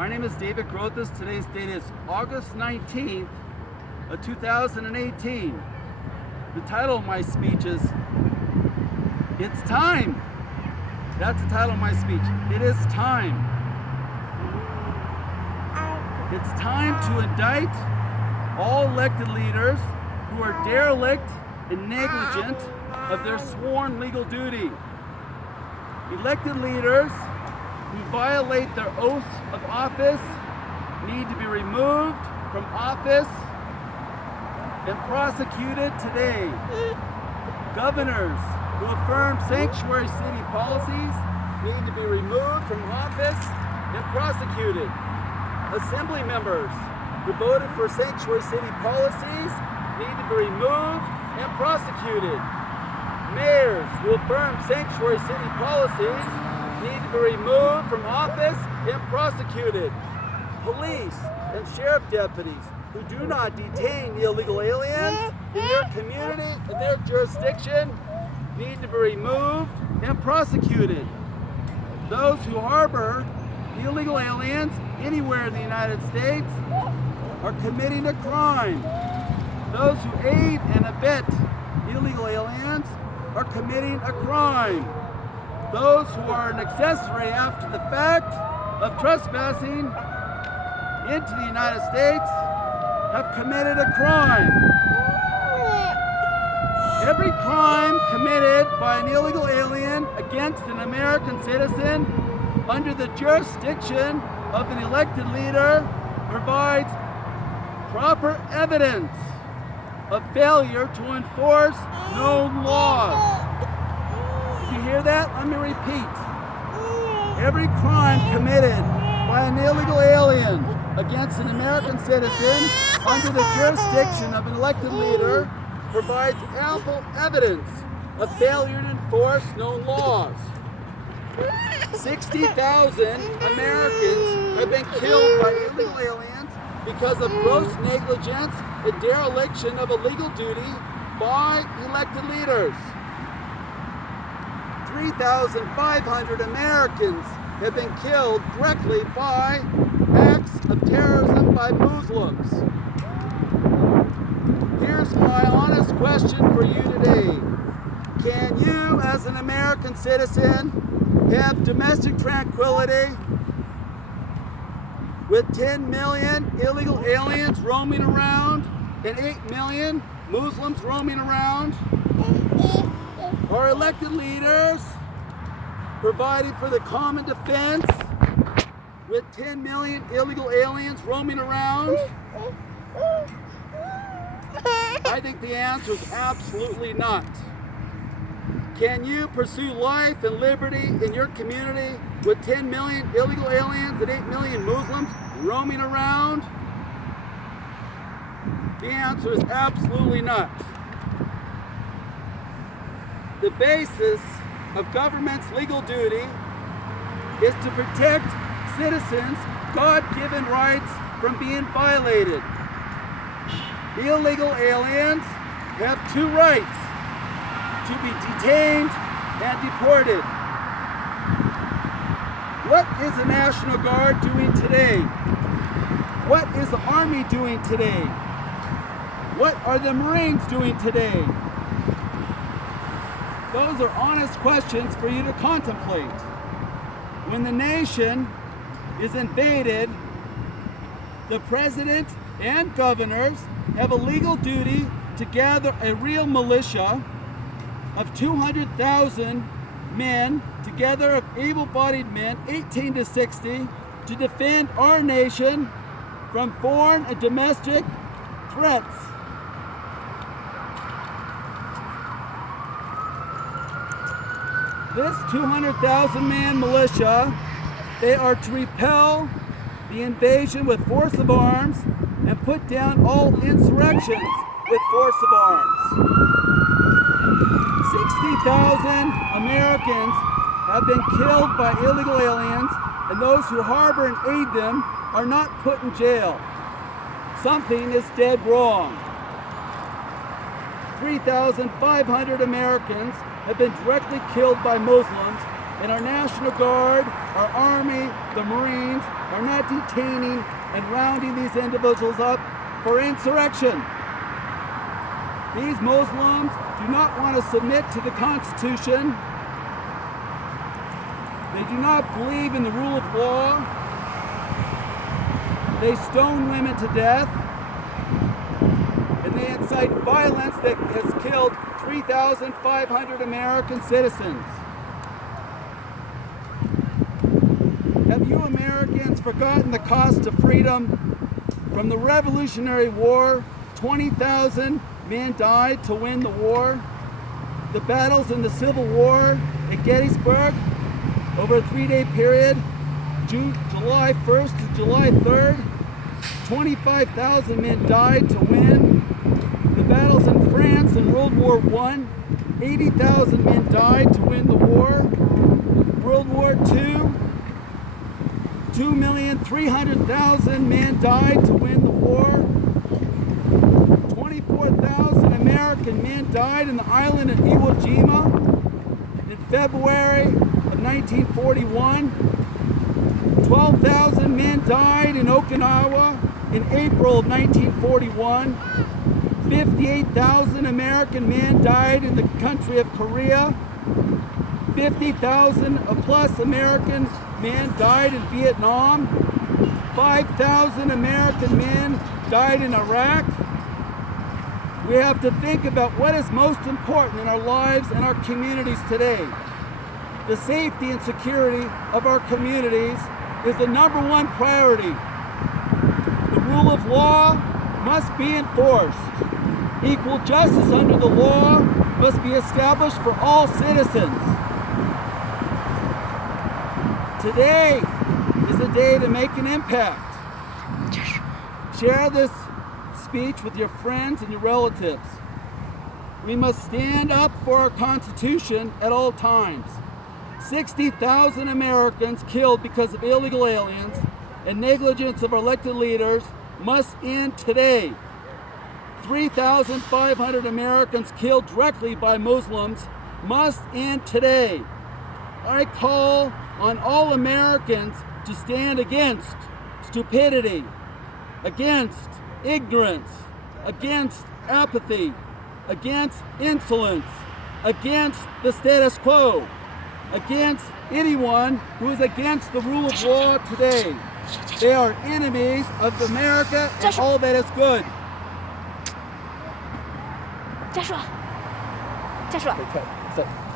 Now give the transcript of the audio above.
My name is David Grothus. Today's date is August 19th of 2018. The title of my speech is, It's Time. That's the title of my speech. It is time. It's time to indict all elected leaders who are derelict and negligent of their sworn legal duty. Elected leaders who violate their oath of office need to be removed from office and prosecuted today. Governors who affirm sanctuary city policies need to be removed from office and prosecuted. Assembly members who voted for sanctuary city policies need to be removed and prosecuted. Mayors who affirm sanctuary city policies need to be removed from office and prosecuted. Police and sheriff deputies who do not detain the illegal aliens in their community, in their jurisdiction, need to be removed and prosecuted. Those who harbor the illegal aliens anywhere in the United States are committing a crime. Those who aid and abet the illegal aliens are committing a crime. Those who are an accessory after the fact of trespassing into the United States have committed a crime. Every crime committed by an illegal alien against an American citizen under the jurisdiction of an elected leader provides proper evidence of failure to enforce known laws. Did you hear that? Let me repeat. Every crime committed by an illegal alien against an American citizen under the jurisdiction of an elected leader provides ample evidence of failure to enforce known laws. 60,000 Americans have been killed by illegal aliens because of gross negligence and dereliction of a legal duty by elected leaders. 3,500 Americans have been killed directly by acts of terrorism by Muslims. Here's my honest question for you today. Can you, as an American citizen, have domestic tranquility with 10 million illegal aliens roaming around and 8 million Muslims roaming around? Are elected leaders providing for the common defense with 10 million illegal aliens roaming around? I think the answer is absolutely not. Can you pursue life and liberty in your community with 10 million illegal aliens and 8 million Muslims roaming around? The answer is absolutely not. The basis of government's legal duty is to protect citizens' God-given rights from being violated. The illegal aliens have two rights: to be detained and deported. What is the National Guard doing today? What is the Army doing today? What are the Marines doing today? Those are honest questions for you to contemplate. When the nation is invaded, the president and governors have a legal duty to gather a real militia of 200,000 men, together of able-bodied men, 18 to 60, to defend our nation from foreign and domestic threats. This 200,000 man militia, they are to repel the invasion with force of arms and put down all insurrections with force of arms. 60,000 Americans have been killed by illegal aliens, and those who harbor and aid them are not put in jail. Something is dead wrong. 3,500 Americans have been directly killed by Muslims And our National Guard, our Army, the Marines are not detaining and rounding these individuals up for insurrection. These Muslims do not want to submit to the Constitution. They do not believe in the rule of law. They stone women to death. And they incite violence that has killed 3,500 American citizens. Have you Americans forgotten the cost of freedom? From the Revolutionary War, 20,000 men died to win the war. The battles in the Civil War at Gettysburg, over a 3-day period, July 1st to July 3rd, 25,000 men died to win. The battles in France in World War I, 80,000 men died to win the war. World War II, 2,300,000 men died to win the war. 24,000 American men died in the island of Iwo Jima in February of 1941. 12,000 men died in Okinawa in April of 1941. 58,000 American men died in the country of Korea. 50,000 plus American men died in Vietnam. 5,000 American men died in Iraq. We have to think about what is most important in our lives and our communities today. The safety and security of our communities is the #1 priority. The rule of law must be enforced. Equal justice under the law must be established for all citizens. Today is the day to make an impact. Share this speech with your friends and your relatives. We must stand up for our Constitution at all times. 60,000 Americans killed because of illegal aliens and negligence of our elected leaders must end today. 3,500 Americans killed directly by Muslims must end today. I call on all Americans to stand against stupidity, against ignorance, against apathy, against insolence, against the status quo, against anyone who is against the rule of law today. They are enemies of America and all that is good. 加说，加说。Okay, so